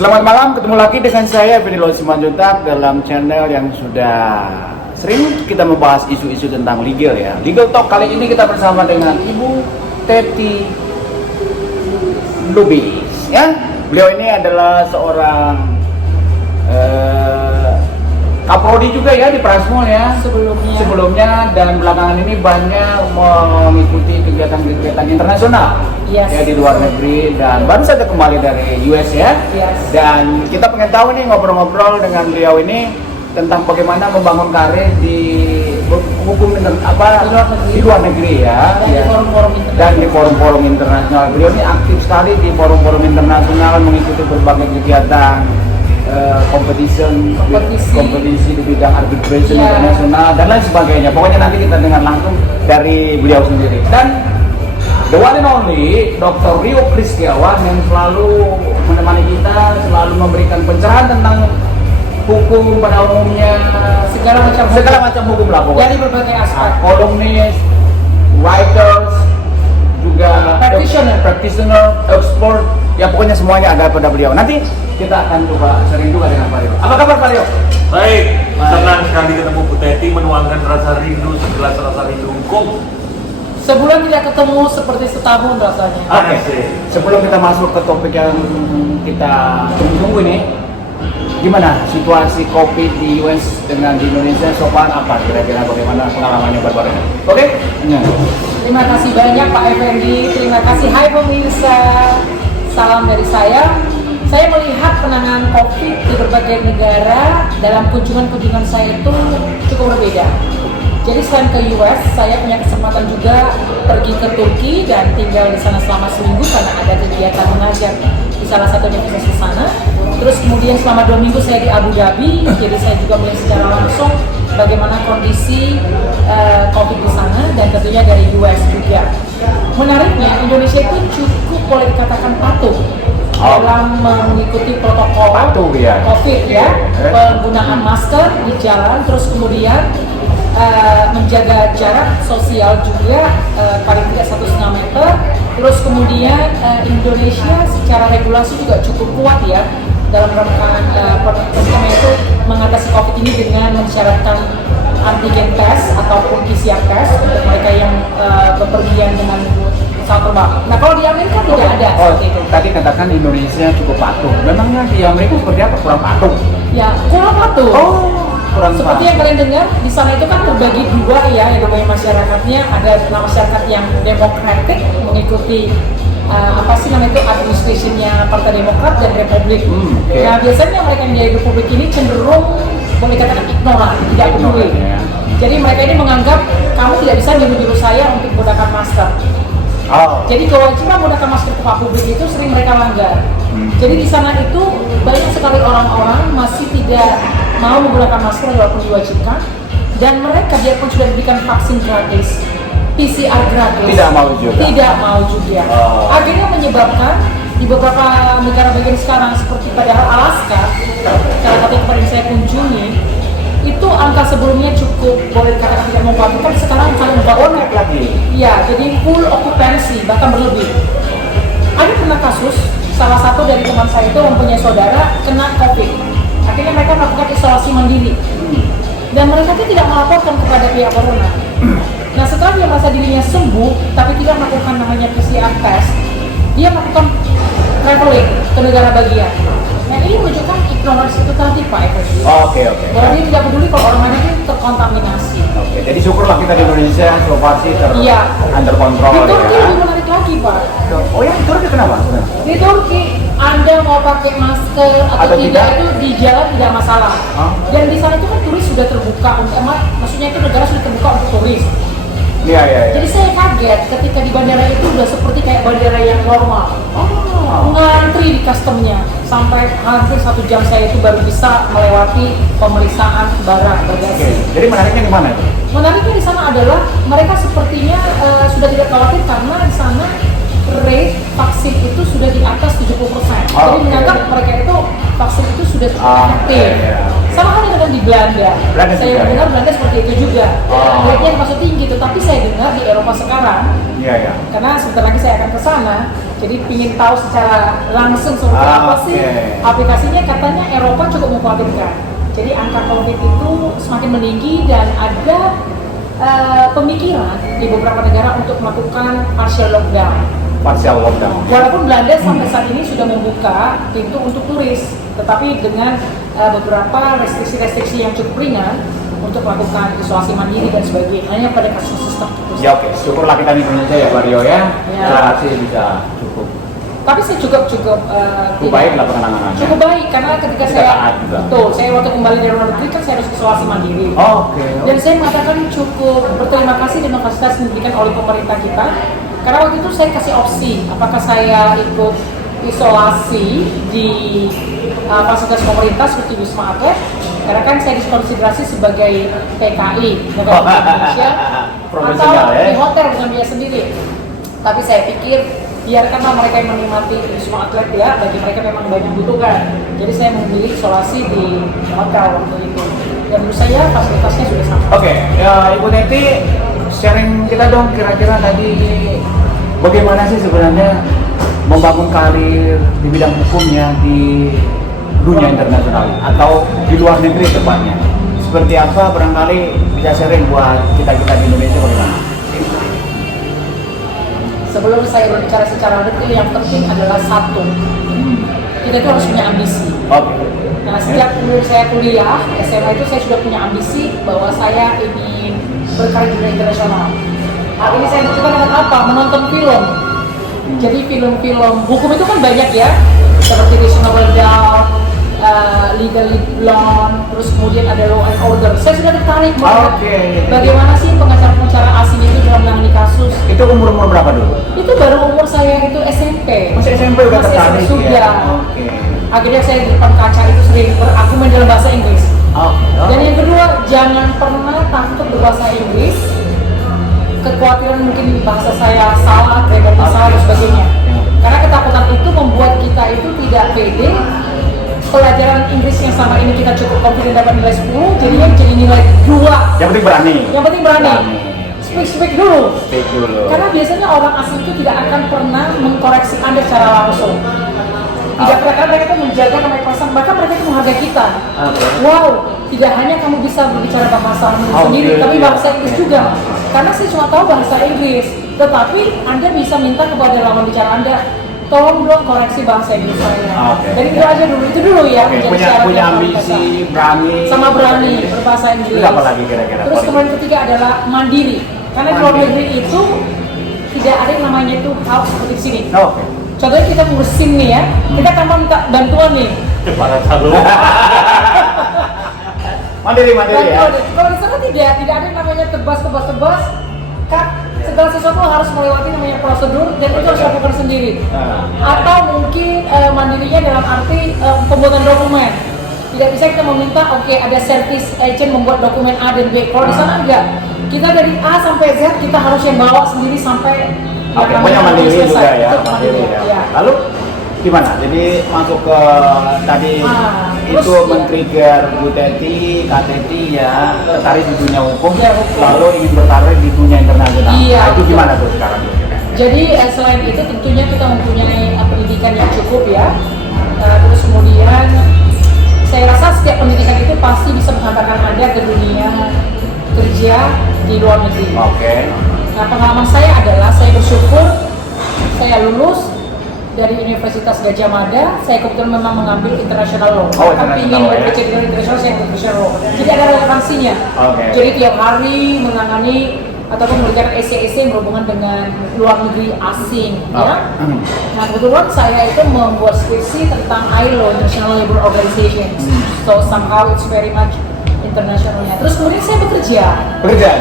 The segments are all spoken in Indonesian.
Selamat malam, ketemu lagi dengan saya Benilo Simanjuntak dalam channel yang sudah sering kita membahas isu-isu tentang legal ya. Legal Talk kali ini kita bersama dengan Ibu Teti Lubis ya. Beliau ini adalah seorang Kaprodi juga ya di Prasmul ya sebelumnya dan belakangan ini banyak mengikuti kegiatan-kegiatan internasional ya di luar negeri dan baru saja kembali dari US ya. Dan kita pengen tahu nih ngobrol-ngobrol dengan beliau ini tentang bagaimana membangun karir di hukum di luar negeri ya dan di forum-forum internasional. Beliau ini aktif sekali di forum-forum internasional, mengikuti berbagai kegiatan kompetisi di bidang arbitration internasional dan lain sebagainya. Pokoknya nanti kita dengar langsung dari beliau sendiri. Dan the one and only Dr. Rio Kristiawan yang selalu menemani kita, selalu memberikan pencerahan tentang hukum pada umumnya, segala macam hukum lah pokoknya. Dari berbagai aspek. Kolumnis, writers, juga practitioner, expert, ya pokoknya semuanya ada pada beliau. Nanti kita akan coba sering juga dengan Pak Rio. Apa kabar Pak Rio? Baik, senang sekali ketemu Bu Teti, menuangkan rasa rindu, segelas rasa rindu hukum. Sebulan tidak ketemu seperti setahun rasanya. Oke. Sebelum kita masuk ke topik yang kita tunggu-tunggu ini, gimana situasi COVID di US dengan di Indonesia so far, apa kira-kira bagaimana pengalamannya berbarengan? Oke? Terima kasih banyak Pak Effendi, terima kasih. Hai pemirsa, salam dari saya. Saya melihat penanganan COVID di berbagai negara dalam kunjungan-kunjungan saya itu cukup berbeda. Jadi selain ke US, saya punya kesempatan juga pergi ke Turki dan tinggal di sana selama seminggu karena ada kegiatan mengajar di salah satu universitas di sana. Terus kemudian selama 2 minggu saya di Abu Dhabi, jadi saya juga melihat secara langsung bagaimana kondisi COVID di sana dan tentunya dari US juga. Menariknya, Indonesia itu cukup boleh dikatakan patuh dalam mengikuti protokol COVID ya, penggunaan masker di jalan, terus kemudian menjaga jarak sosial juga paling tidak 1,5 meter. Terus kemudian Indonesia secara regulasi juga cukup kuat ya dalam rangka sistemnya itu mengatasi COVID ini dengan mensyaratkan antigen test ataupun PCR test untuk mereka yang bepergian dengan pesawat terbang. Nah kalau di Amerika tidak ada seperti itu. Tadi katakan Indonesia cukup patuh. Memangnya di Amerika seperti apa? Kurang patuh? Ya kurang patuh. Kurang seperti yang kalian dengar di sana itu kan terbagi dua ya, yang namanya masyarakatnya ada masyarakat yang demokratik mengikuti itu administrationnya Partai Demokrat dan Republik. Nah biasanya mereka yang dari Republik ini cenderung boleh dikatakan ignoran, tidak peduli. Jadi mereka ini menganggap kamu tidak bisa nyuruh saya untuk menggunakan masker. Jadi kewajiban menggunakan masker ke publik itu sering mereka langgar. Jadi di sana itu banyak sekali orang-orang masih tidak mau menggunakan masker walaupun diwajibkan, dan mereka biarpun sudah diberikan vaksin gratis, PCR gratis, tidak mau juga. Akhirnya menyebabkan di beberapa negara bagian sekarang seperti padahal Alaska, salah satu yang paling saya kunjungi, itu angka sebelumnya cukup boleh dikatakan tidak membantu, sekarang sangat naik lagi. Ya, jadi full okupansi bahkan berlebih. Ada pernah kasus salah satu dari teman saya itu mempunyai saudara kena COVID. Akhirnya mereka melakukan isolasi mandiri dan mereka tidak melaporkan kepada pihak berwenang. Nah setelah dia merasa dirinya sembuh tapi tidak melakukan namanya PCR test, dia melakukan traveling ke negara bagian. Nah ini menunjukkan ignorance itu tadi Pak Effendi. Bahwa dia tidak peduli kalau orang lain itu terkontaminasi. Jadi syukurlah kita di Indonesia situasi under control. Di Turki lebih menarik lagi Pak. Oh ya, di Turki kenapa? Di Turki Anda mau pakai masker atau tidak itu di jalan tidak masalah. Dan di sana itu kan turis sudah terbuka, maksudnya itu negara sudah terbuka untuk turis. Jadi saya kaget ketika di bandara itu udah seperti kayak bandara yang normal. Ngantri di customnya sampai hampir 1 jam saya itu baru bisa melewati pemeriksaan barang bagasi. Jadi menariknya di mana itu? Menariknya di sana adalah mereka sepertinya sudah tidak khawatir karena di sana rate vaksin itu sudah di atas 70%. Jadi menganggap mereka itu vaksin itu sudah efektif. Sama halnya dengan di Belanda. Saya dengar Belanda seperti itu juga. Rate-nya masih tinggi, tetapi saya dengar di Eropa sekarang. Karena sebentar lagi saya akan ke sana. Jadi ingin tahu secara langsung seperti apa sih aplikasinya. Katanya Eropa cukup mengkhawatirkan. Jadi angka COVID itu semakin meninggi dan ada pemikiran di beberapa negara untuk melakukan partial lockdown. Walaupun Belanda sampai saat ini sudah membuka pintu untuk turis, tetapi dengan beberapa restriksi-restriksi yang cukup ringan untuk melakukan isolasi mandiri dan sebagainya, hanya pada kasus tertentu. Ya oke, syukurlah kita di Indonesia ya Pak Rio ya. Relasi bisa cukup. Tapi saya cukup baik lah penanganannya. Cukup baik karena ketika saya waktu kembali dari luar negeri kan saya harus isolasi mandiri. Oke. Dan saya mengatakan cukup berterima kasih dengan fasilitas yang diberikan oleh pemerintah kita. Karena waktu itu saya kasih opsi, apakah saya ikut isolasi di fasilitas pemerintah seperti Wisma Atlet, karena kan saya dikonsiderasi sebagai TKI negara Indonesia, atau di hotel dengan biaya sendiri. Tapi saya pikir biarkanlah mereka yang menikmati Wisma Atlet ya, bagi mereka memang banyak butuhkan. Jadi saya memilih isolasi di hotel waktu itu. Dan menurut saya fasilitasnya sudah sama. Oke, ya Ibu Neti, sharing kita dong kira-kira tadi bagaimana sih sebenarnya membangun karir di bidang hukumnya di dunia internasional atau di luar negeri tepatnya. Seperti apa barangkali bisa sharing buat kita-kita di Indonesia bagaimana? Sebelum saya berbicara secara detail, yang penting adalah satu, kita itu harus punya ambisi. Nah, sejak dulu saya kuliah SMA itu saya sudah punya ambisi bahwa saya ingin berkarir di dunia internasional. Hal ini saya buktikan dengan apa? Menonton film. Jadi film-film hukum itu kan banyak ya, seperti Reasonable Doubt, Legally Blonde, terus kemudian ada Law and Order. Saya sudah tertarik melihat bagaimana sih pengacara-pengacara asing itu dalam menangani kasus. Itu umur berapa dulu? Itu baru umur saya itu SMP. Masih SMP udah tertarik ya? Akhirnya saya di depan kaca itu sering berargumen dalam bahasa Inggris. Dan yang kedua, jangan pernah takut berbahasa Inggris. Kekhawatiran mungkin bahasa saya salah, gramatiknya salah dan sebagainya. Karena ketakutan itu membuat kita itu tidak pede. Pelajaran Inggris yang sama ini kita cukup confident dapat nilai 10, jadinya jadi nilai 2. Yang penting berani. Yang penting berani. Speak dulu. Karena biasanya orang asing itu tidak akan pernah mengkoreksi Anda secara langsung. Tidak pernah, karena mereka itu menjaga namanya perasaan, bahkan mereka itu menghargai kita. Wow, tidak hanya kamu bisa berbicara bahasa sendiri, tapi bahasa Inggris juga. Karena saya cuma tahu bahasa Inggris, tetapi Anda bisa minta kepada lawan bicara Anda, tolong dong koreksi bahasa Inggris saya. Dan itu aja dulu, itu dulu ya. Punya ambisi, berani. Sama berani berbahasa Inggris. Apa lagi kira-kira? Terus kemudian ketiga adalah mandiri. Karena di luar negeri itu tidak ada yang namanya itu hal seperti di sini. Contohnya kita ngurusin nih ya, kita tanpa minta bantuan nih. Para calon. Mandiri ya. Kalau di sana tidak ada yang namanya tebas. Segala sesuatu harus melewati namanya prosedur dan itu harus lakukan sendiri. Atau mungkin mandirinya dalam arti pembuatan dokumen. Tidak bisa kita meminta, ada service agent membuat dokumen A dan B. Kalau di sana enggak. Kita dari A sampai Z kita harus yang bawa sendiri sampai punya mandiri juga ya. Lalu gimana? Jadi masuk ke tadi itu men-trigger Bu Teti, Kak Teti ya tertarik di dunia hukum, lalu ingin berkarir di dunia internasional. Itu gimana tuh sekarang? Jadi selain itu tentunya kita mempunyai pendidikan yang cukup ya. Terus kemudian saya rasa setiap pendidikan itu pasti bisa menghantarkan Anda ke dunia kerja di luar negeri. Nah, pengalaman saya adalah saya bersyukur saya lulus dari Universitas Gadjah Mada. Saya kebetulan memang mengambil international law. Tapi ingin bekerja di internasional, saya international law. Tidak ada relevansinya. Jadi tiap hari menangani ataupun memberikan essay-essay berhubungan dengan luar negeri asing. Ya. Nah kebetulan saya itu membuat skripsi tentang ILO, International Labour Organization. So somehow it's very much internasionalnya. Terus kemudian saya bekerja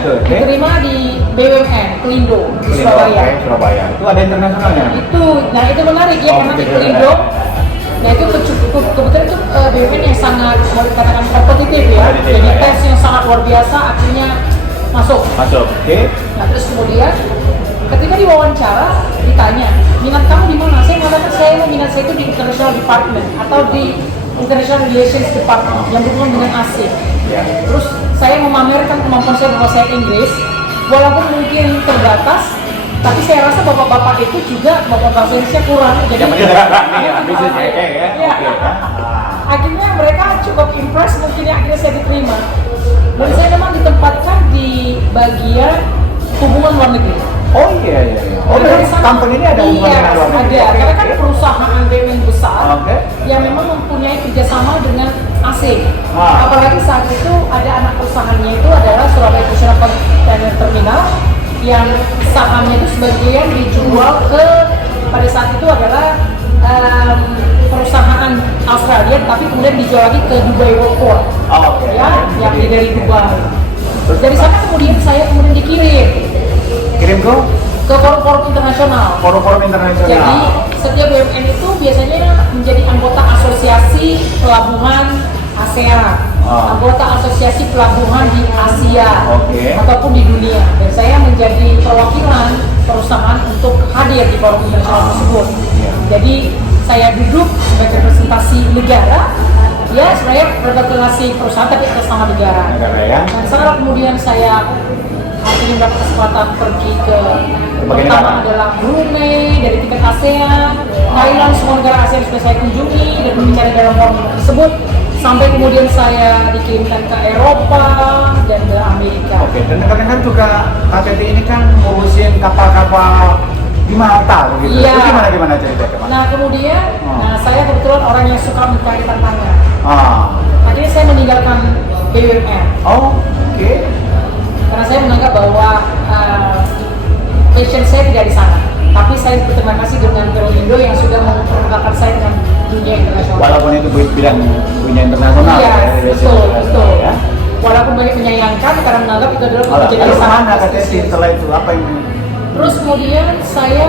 tuh, diterima di BUMN Pelindo di Surabaya. Itu ada internasionalnya. Nah itu menarik ya karena di Pelindo. Nah itu kebetulan itu BUMN yang sangat mau dikatakan kompetitif ya. Jadi tes yang sangat luar biasa akhirnya masuk. Nah terus kemudian ketika diwawancara ditanya minat kamu di mana? Saya mengatakan minat saya itu di International Department atau di International Relations Department yang berhubungan dengan asing. Terus saya memamerkan kemampuan saya berbahasa Inggris, walaupun mungkin terbatas, Tapi saya rasa bapak-bapak itu juga bapak-bapak Indonesia kurang. Jadi Yang penting ya, bisnis ya. Iya. Oke. Akhirnya mereka cukup impress, mungkin akhirnya saya diterima. Dan saya memang ditempatkan di bagian hubungan luar negeri. Oh iya. Oh, Dari dari sana- company ini ada hubungan iya, dengan luar negeri? ada. Karena kan Oke. perusahaan BUMN besar Oke. yang memang mempunyai kerjasama dengan asing. Ah. Apalagi saat itu ada anak perusahaannya itu adalah Surabaya International Container Terminal yang sahamnya itu sebagian dijual ke pada saat itu adalah perusahaan Australia, tapi kemudian dijual lagi ke Dubai World Oh, oke. ya, yang dari Dubai. Terus dari sana kemudian saya dikirim Kirim ke forum-forum internasional. forum-forum internasional. Jadi setiap BUMN itu biasanya menjadi anggota asosiasi pelabuhan ASEAN, anggota asosiasi pelabuhan di Asia Oke. ataupun di dunia. Dan saya menjadi perwakilan perusahaan untuk hadir di forum internasional tersebut. Iya. Jadi saya duduk sebagai representasi negara, ya sebenarnya representasi perusahaan tapi atas nama negara. Negara ya. Dan sekarang kemudian saya akhirnya mendapat kesempatan pergi ke Berbagai pertama negara. adalah Brunei dari tingkat ASEAN, Thailand, semua negara ASEAN sudah saya kunjungi dan berbicara dalam forum tersebut sampai kemudian saya dikirimkan ke Eropa dan ke Amerika. Oke, dan kadang-kadang juga KTT ini kan ngurusin kapal-kapal di Malta begitu. Iya. Itu gimana ceritanya, Mas? Nah kemudian, saya kebetulan orang yang suka mencari tantangan. Ah. Akhirnya saya meninggalkan BUMN. Oh, oke. Karena saya menganggap bahwa passion saya tidak di sana. Tapi saya berterima kasih dengan Perindo yang sudah memperkenalkan saya dengan dunia internasional. Walaupun itu bidang dunia internasional Iya, ya, betul. ya. Walaupun banyak menyayangkan karena menganggap itu adalah Lalu menjadi mana sangat KTT prestisius. setelah itu apa yang Terus kemudian saya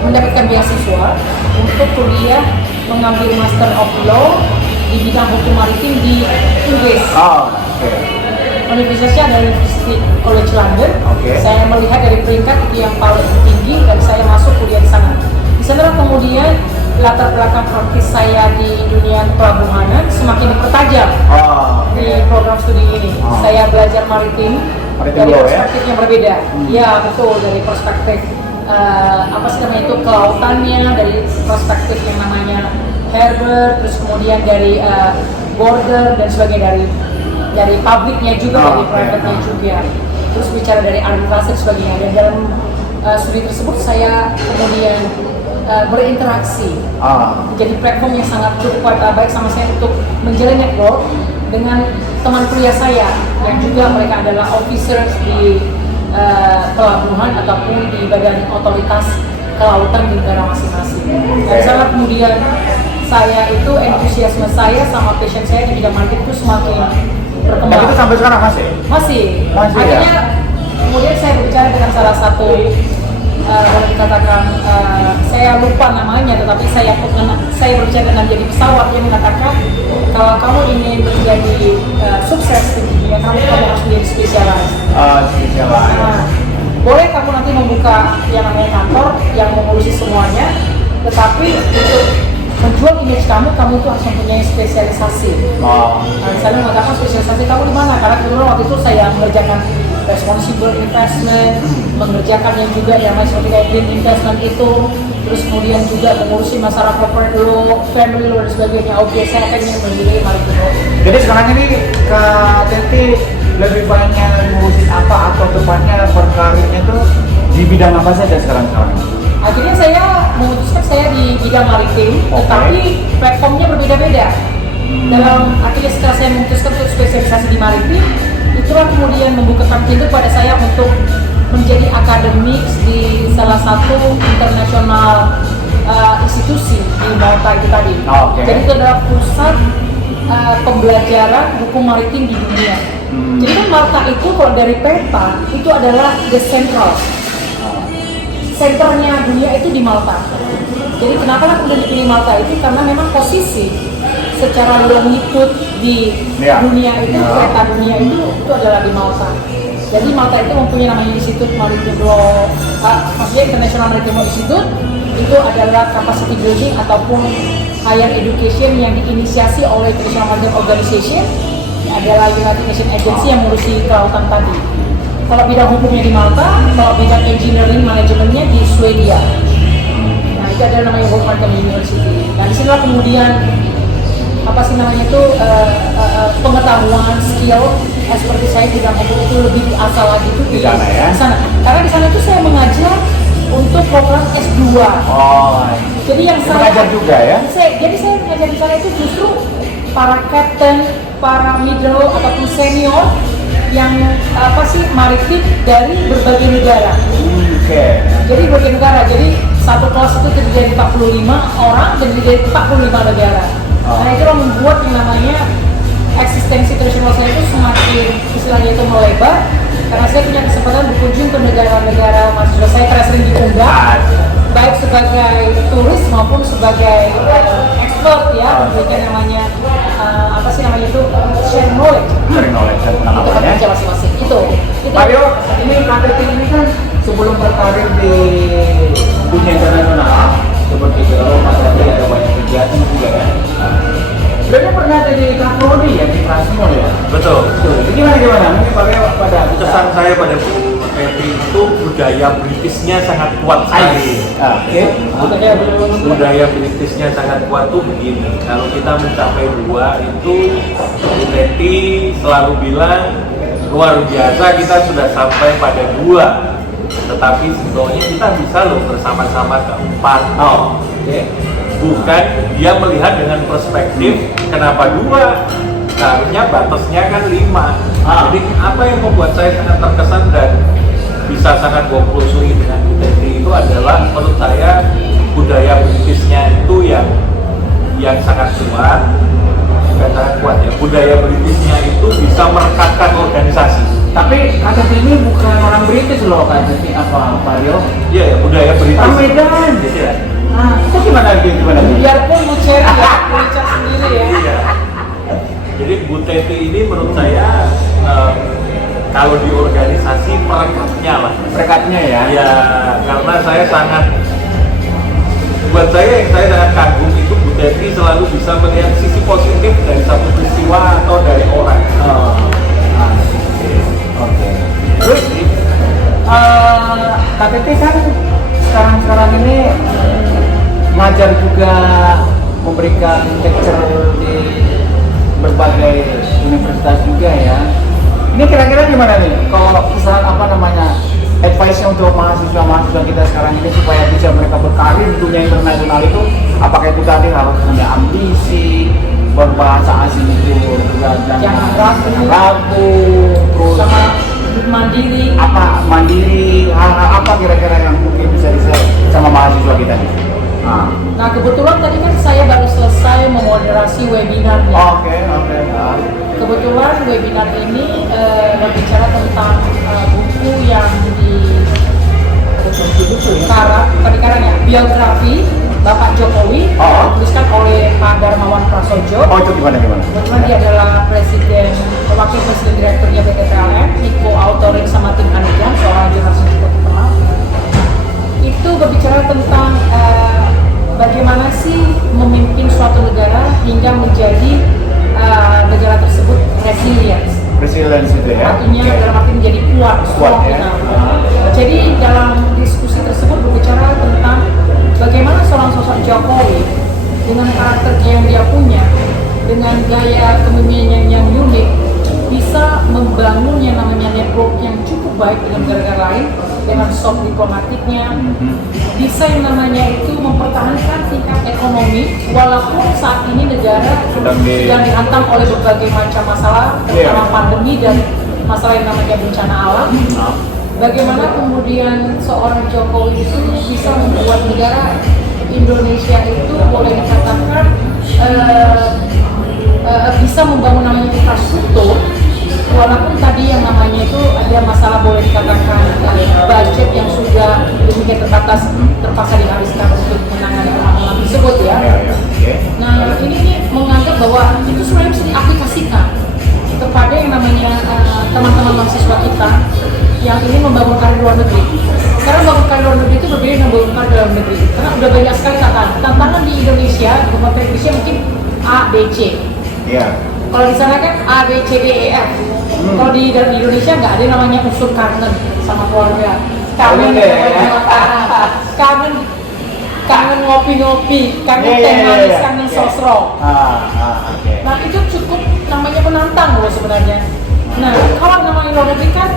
mendapatkan beasiswa untuk kuliah mengambil Master of Law di bidang hukum maritim di Inggris. Oh, oke. Universitasnya adalah University College London. Oke. Saya melihat dari peringkat itu yang paling tinggi dan saya masuk kuliah di sana. Di sana kemudian latar belakang praktis saya di dunia pelabuhanan semakin dipertajam Oh, oke. di program studi ini. Oh. Saya belajar maritim Maritim dari law, ya? perspektif yang berbeda. Ya betul, dari perspektif apa sih namanya itu kelautannya, dari perspektif yang namanya harbor, terus kemudian dari border dan sebagainya, dari publiknya juga, Oh, dari oke. private-nya juga. Terus bicara dari arbitrase dan sebagainya. Dan dalam studi tersebut saya kemudian berinteraksi. Jadi platform yang sangat cukup baik sama saya untuk menjalin network dengan teman kuliah saya yang juga mereka adalah officers di pelabuhan ataupun di badan otoritas kelautan di negara masing-masing. Dari sana kemudian saya itu entusiasme saya sama passion saya di bidang maritim itu semakin Dan berkembang. itu sampai sekarang masih? Masih. Masih, ya? Akhirnya kemudian saya berbicara dengan salah satu boleh dikatakan saya lupa namanya, tetapi saya berbicara dengan jadi pesawat yang mengatakan kalau kamu ingin menjadi sukses di dunia kamu harus menjadi spesialis. Spesialis. Nah, boleh kamu nanti membuka yang namanya kantor yang mengurusi semuanya, tetapi untuk menjual image kamu itu harus mempunyai spesialisasi. Oh. Nah, saya mengatakan spesialisasi kamu di mana? Karena kebetulan waktu itu saya mengerjakan responsible investment, mengerjakan yang juga yang seperti kayak green investment itu, terus kemudian juga mengurusi masalah corporate law, family law dan sebagainya. Oke, saya akan ingin memilih maritim law. Jadi sekarang ini KTT lebih banyak ngurusin apa atau tepatnya berkarirnya tuh di bidang apa saja sekarang? Akhirnya saya memutuskan saya di bidang maritim, Oke. tetapi platformnya berbeda-beda. Dalam akhirnya setelah saya memutuskan untuk spesialisasi di maritim, itulah kemudian membukakan pintu pada saya untuk menjadi akademik di salah satu internasional institusi di Malta itu tadi. Oke. Jadi itu adalah pusat pembelajaran hukum maritim di dunia. Jadi kan Malta itu kalau dari peta itu adalah the central. Senternya dunia itu di Malta. Jadi kenapa lah kemudian dipilih Malta itu? Karena memang posisi secara longitude di dunia itu, peta dunia itu adalah di Malta. Jadi Malta itu mempunyai namanya Institute Maritime Law, maksudnya International Maritime Law Institute, itu adalah capacity building ataupun higher education yang diinisiasi oleh International Maritime Organization, adalah United Nations Agency yang mengurusi kelautan tadi. Kalau bidang hukumnya di Malta, kalau bidang engineering manajemennya di Swedia. Nah itu ada namanya World University. Nah disinilah kemudian apa sih namanya itu pengetahuan, skill seperti saya di bidang hukum itu lebih diasah lagi itu Di sana ya? Di sana. Karena di sana itu saya mengajar untuk program S2. Oh, Jadi yang saya mengajar juga ya? Jadi saya mengajar di sana itu justru para captain, para middle ataupun senior yang apa sih maritim dari berbagai negara. Oke. Jadi berbagai negara. Jadi satu kelas itu terdiri dari 45 orang dan terdiri dari 45 negara. Nah itu yang membuat yang namanya eksistensi tradisional saya itu semakin istilahnya itu melebar karena saya punya kesempatan berkunjung ke negara-negara mahasiswa saya karena sering diundang baik sebagai turis maupun sebagai expert ya memberikan namanya apa sih namanya itu share knowledge. Sharing knowledge dan Itu pengalaman ya. kerja masing-masing itu. Mario, ini KTT ini kan sebelum berkarir di dunia internasional seperti itu, Mas Andri ada banyak kegiatan juga ya. Berarti pernah jadi kaprodi ya di Prasmo ya? Betul. Itu gimana? Mungkin pada Kesan saya pada Bu Teti itu budaya Britishnya sangat kuat sekali. Oke. Budaya Britishnya sangat kuat tuh begini. Kalau kita mencapai 2 itu Bu Teti selalu bilang luar biasa kita sudah sampai pada 2. Tetapi sebetulnya kita bisa loh bersama-sama ke 4. Oh, oke. Bukan dia melihat dengan perspektif kenapa 2, seharusnya batasnya kan 5. Jadi apa yang membuat saya sangat terkesan dan bisa sangat berpulsui dengan Bu Teti itu adalah menurut saya budaya Britishnya itu yang sangat kuat, bukan sangat kuat ya, budaya Britishnya itu bisa merekatkan organisasi. Tapi KTT ini bukan orang British loh, KTT apa Mario? Iya ya, budaya British. Orang Medan. Iya. Nah, itu gimana? Biarpun lu share ya, Richard sendiri ya. Iya. Jadi Bu Teti ini menurut saya kalau di organisasi perekatnya lah. Perekatnya ya? Ya, karena buat saya yang saya sangat kagum itu Bu Teti selalu bisa melihat sisi positif dari satu peristiwa atau dari orang. Oh, oke. Terus KTT kan sekarang ini ngajar juga, memberikan lecture di berbagai universitas juga ya. Ini kira-kira gimana nih? Kalau pesan apa namanya advice-nya untuk mahasiswa kita sekarang ini supaya bisa mereka berkarir di dunia internasional itu, apakah itu tadi harus punya ambisi, berbahasa asing itu juga Jangan ragu, terus sama mandiri. mandiri, hal-hal apa kira-kira yang mungkin bisa sama mahasiswa kita nih? Nah kebetulan tadi kan saya baru selesai memoderasi webinarnya. Oke. Kebetulan webinar ini berbicara tentang buku yang dikarang ya, biografi Bapak Jokowi, dituliskan oleh Pak Darmawan Prasojo. Oh, itu gimana? Kebetulan dia adalah wakil presiden direkturnya PT PLN, co-authoring sama tim Anijam, seorang jurnalis yang cukup terkenal. Itu berbicara tentang bagaimana sih memimpin suatu negara hingga menjadi negara tersebut resilience itu ya? artinya dalam arti menjadi kuat ya? Jadi dalam diskusi tersebut berbicara tentang bagaimana seorang sosok Jokowi dengan karakter yang dia punya, dengan gaya kepemimpinan yang unik, bisa membangun yang namanya network yang cukup baik dengan negara lain, dengan soft diplomatiknya, bisa yang namanya itu mempertahankan tingkat ekonomi walaupun saat ini negara sedang dihantam oleh berbagai macam masalah, terutama pandemi dan masalah yang namanya bencana alam. Bagaimana kemudian seorang Jokowi itu bisa membuat negara Indonesia itu boleh dikatakan bisa membangun namanya infrastruktur, walaupun tadi yang namanya itu ada masalah boleh dikatakan budget yang sudah demikian terbatas terpaksa dihabiskan untuk menangani permasalahan tersebut ya. Nah ini menganggap bahwa itu sebenarnya bisa diaplikasikan kepada yang namanya teman-teman mahasiswa kita yang ingin membangun karir luar negeri. Karena membangun karir luar negeri itu berbeda dengan membangun karir dalam negeri. Karena udah banyak sekali tantangan di Indonesia, di Indonesia mungkin A, B, C. Iya. Kalau di sana kan A, B, C, D, E, F. Kalau di Indonesia nggak ada yang namanya unsur kangen sama keluarga. Kangen kangen ngopi-ngopi, kangen teh manis, kangen sosro. Nah itu cukup namanya menantang loh sebenarnya. Nah kalau namanya luar negeri kan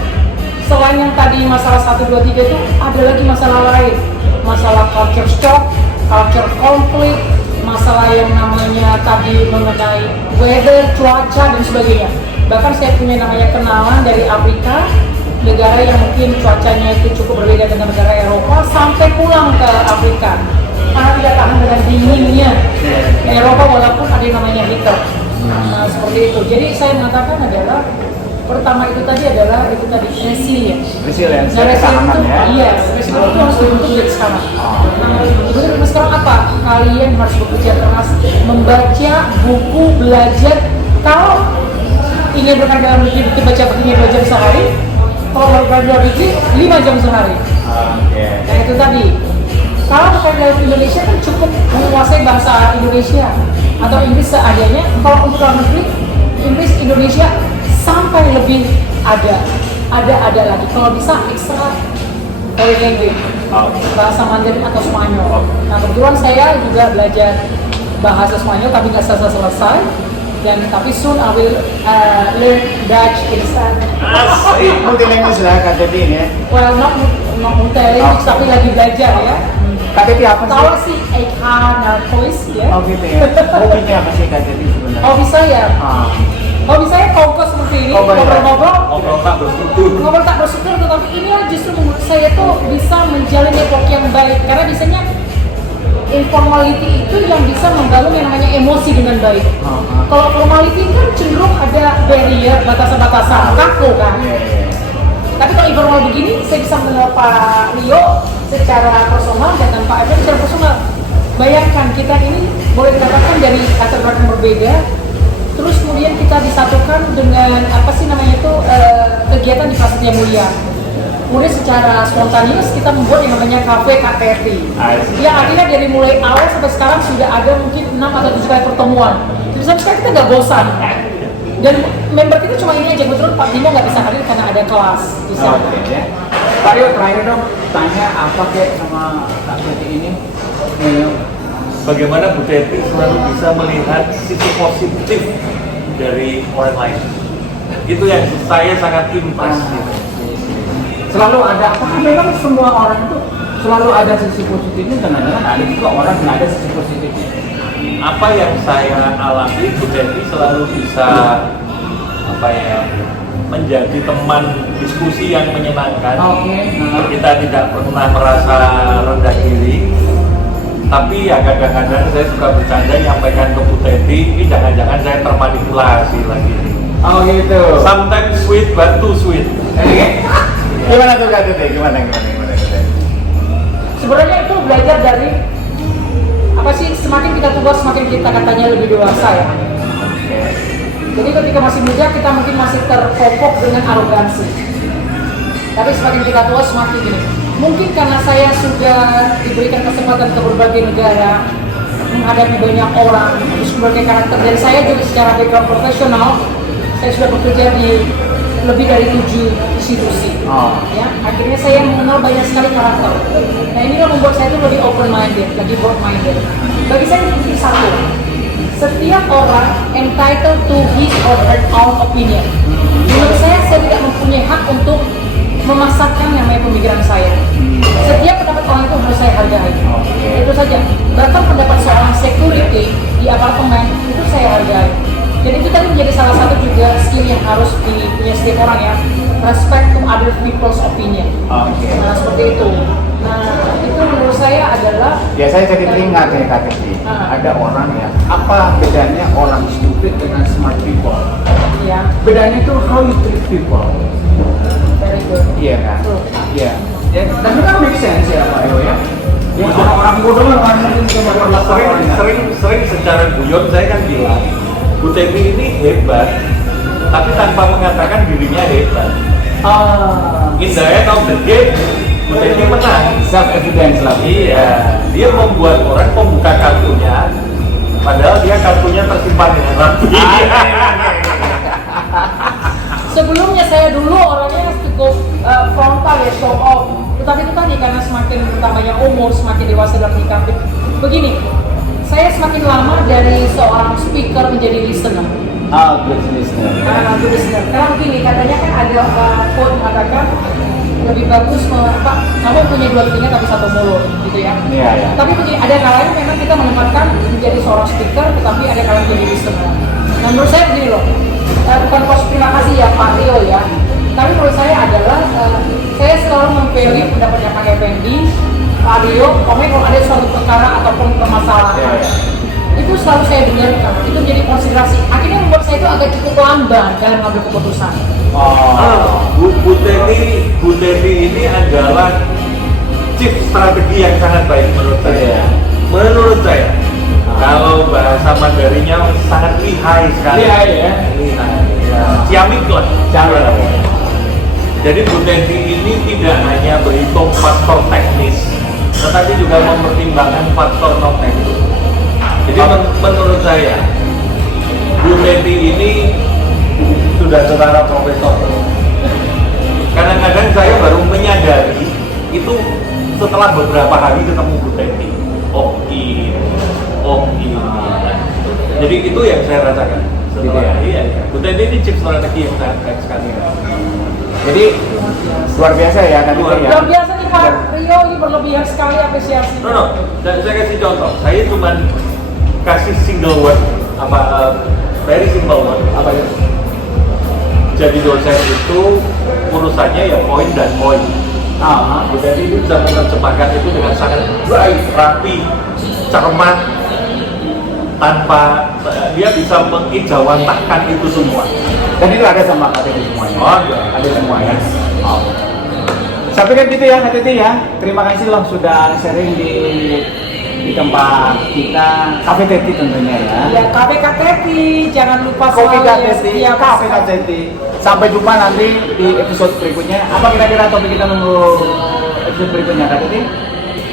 selain yang tadi masalah 1, 2, 3 itu ada lagi masalah lain, masalah culture shock, culture conflict, masalah yang namanya tadi mengenai weather, cuaca dan sebagainya. Bahkan saya punya namanya kenalan dari Afrika, negara yang mungkin cuacanya itu cukup berbeda dengan negara Eropa, sampai pulang ke Afrika karena tidak tahan dengan dinginnya Eropa walaupun ada yang namanya heater. Nah, seperti itu. Jadi saya mengatakan adalah pertama itu tadi adalah resilience. Resilience. Nah, resilience itu iya, resilience itu harus dibentuk dari sekarang. Nah, dibentuk dari sekarang apa? Kalian harus bekerja keras, membaca buku, belajar. Kalau ingin berkarya dalam negeri, baca bukunya 2 jam sehari. Kalau berkarya dalam negeri 5 jam sehari. Nah itu tadi. Kalau berkarya dalam Indonesia kan cukup menguasai bahasa Indonesia atau Inggris seadanya. Kalau untuk luar negeri, Inggris Indonesia sampai lebih ada lagi. Kalau bisa ekstra foreign language, bahasa Mandarin atau Spanyol. Nah kebetulan saya juga belajar bahasa Spanyol tapi nggak selesai. Dan tapi soon I will learn Dutch instead. Multi-language lah KTP ini ya. Well, not multi-language tapi lagi belajar ya. KTP apa sih? Tahu sih Eka Narkois ya. Oh gitu ya. Hobinya apa sih KTP sebenarnya? Hobi saya. Hobi saya kongkos seperti ini, ngobrol-ngobrol. Ngobrol tak berstruktur. Ngobrol tak berstruktur, tetapi inilah justru menurut saya tuh bisa menjalin network yang baik. Karena biasanya informality itu yang bisa membangun yang namanya emosi dengan baik. Kalau formality kan cenderung ada barrier, batasan-batasan, kaku kan. Tapi kalau informal begini, saya bisa mengenal Pak Rio secara personal dan Pak Evan secara personal. Bayangkan kita ini boleh dikatakan dari latar belakang berbeda, terus kemudian kita disatukan dengan apa sih namanya itu kegiatan di Prasetya Mulia. Kemudian secara spontanius kita membuat yang namanya kafe KTP. Yang akhirnya dari mulai awal sampai sekarang sudah ada mungkin 6 atau 7 kali pertemuan. Jadi sampai sekarang kita nggak bosan. Dan member kita cuma ini aja, betul Pak Timo nggak bisa hadir karena ada kelas di sana. Pak Rio terakhir dong, tanya apa kayak sama Kak Teti ini? Bagaimana Bu Teti selalu bisa melihat sisi positif dari orang lain? Itu yang saya sangat impress. Selalu ada, apakah memang semua orang itu selalu ada sisi positifnya? Kadang-kadang ada juga orang yang ada sisi positifnya. Apa yang saya alami, Bu Teti selalu bisa menjadi teman diskusi yang menyenangkan. Kita tidak pernah merasa rendah diri. Tapi ya kadang-kadang saya suka bercanda nyampaikan ke Bu Teti, ini jangan-jangan saya termanipulasi lagi. Oh gitu. Sometimes sweet but too sweet. Gimana tuh Kak Teti? Gimana? Sebenarnya itu belajar dari apa sih, semakin kita tua semakin kita katanya lebih dewasa ya. Jadi ketika masih muda kita mungkin masih terpopok dengan arogansi. Tapi semakin kita tua semakin gini. Mungkin karena saya sudah diberikan kesempatan ke berbagai negara, menghadapi banyak orang, terus berbagai karakter, dan saya juga secara background profesional, saya sudah bekerja di lebih dari 7 institusi. Ya, akhirnya saya mengenal banyak sekali karakter. Nah ini yang membuat saya itu lebih open minded, lebih broad minded. Bagi saya ini satu, setiap orang entitled to his or her own opinion. Menurut saya tidak mempunyai hak untuk memasakkan yang namanya pemikiran saya. Setiap pendapat orang itu harus saya hargai. Itu saja. Bahkan pendapat seorang security di apartemen itu saya hargai. Jadi itu tadi menjadi salah satu juga skill yang harus punya setiap orang ya. Respect to other people's opinion. Nah seperti itu. Nah itu menurut saya adalah. Ya saya jadi teringat ya Kak Teti. Ada orang ya. Apa bedanya orang stupid dengan smart people? Iya. Bedanya itu how you treat people. Very good. Iya kan? Iya. Ya, dan itu kan make sense ya Pak Yo ya. Ya orang-orang bodoh kan sering secara guyon saya kan bilang Bu Teti ini hebat, tapi tanpa mengatakan dirinya hebat. In the end of the game, Bu Teti menang. Self evidence lah. Iya, dia membuat orang membuka kartunya, padahal dia kartunya tersimpan dengan rapi. supaya show off. Tetapi itu tadi karena semakin bertambahnya umur, semakin dewasa dalam menyikapi. Begini, saya semakin lama dari seorang speaker menjadi listener. Good listener. Good listener. Karena begini, katanya kan ada quote mengatakan lebih bagus kamu punya dua telinga tapi satu mulut, gitu ya. Iya, iya. Tapi begini, ada kalanya memang kita menempatkan menjadi seorang speaker, tetapi ada kalanya menjadi listener. Nah, menurut saya begini loh, bukan pos terima kasih ya Pak Rio ya, tapi menurut saya adalah saya selalu memvalue pendapatnya Pak Effendi, Pak Rio, pokoknya kalau ada suatu perkara ataupun permasalahan, itu selalu saya dengarkan, itu menjadi konsiderasi. Akhirnya membuat saya itu agak cukup lamban dalam mengambil keputusan. Bu Teti ini adalah chief strategi yang sangat baik menurut saya. Menurut saya, kalau bahasa Mandarinya sangat lihai sekali. Lihai ya? Lihai. Ciamik lah. Jadi Bu Teti ini tidak hanya berhitung faktor teknis, tetapi juga mempertimbangkan faktor non teknis. Jadi menurut saya, Bu Teti ini sudah setara profesor. Kadang-kadang saya baru menyadari itu setelah beberapa hari ketemu Bu Teti. Oh ini. Jadi itu yang saya rasakan. Setelah iya. Bu Teti ini chief strategi yang sangat baik sekali. Jadi luar biasa ya kan ya. Luar biasa nih Pak Rio, ini berlebihan sekali apresiasi. Dan saya kasih contoh. Saya cuma kasih single word very simple word itu. Jadi dosen itu urusannya ya poin dan poin. Jadi itu bisa menerjemahkan itu dengan sangat baik, rapi, cermat, tanpa dia bisa mengijawantahkan itu semua. Dan itu ada sama KTT semuanya. Ada semuanya. Saya pikir gitu ya KTT ya. Terima kasih loh sudah sharing di tempat kita, Cafe Teti tentunya ya. Ya, Cafe Teti, jangan lupa Kopi Teti, Cafe Teti. Sampai jumpa nanti di episode berikutnya. Apa kira-kira topik kita nunggu episode berikutnya KTT?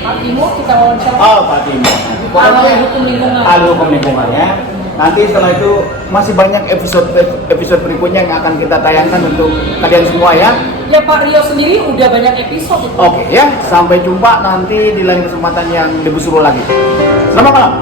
Pak Timo kita wawancara. Pak Timo. Ahli hukum lingkungan. Ahli hukum lingkungan ya. Nanti setelah itu masih banyak episode berikutnya yang akan kita tayangkan untuk kalian semua ya. Ya Pak Rio sendiri udah banyak episode. Oke ya, sampai jumpa nanti di lain kesempatan yang lebih seru lagi. Selamat malam.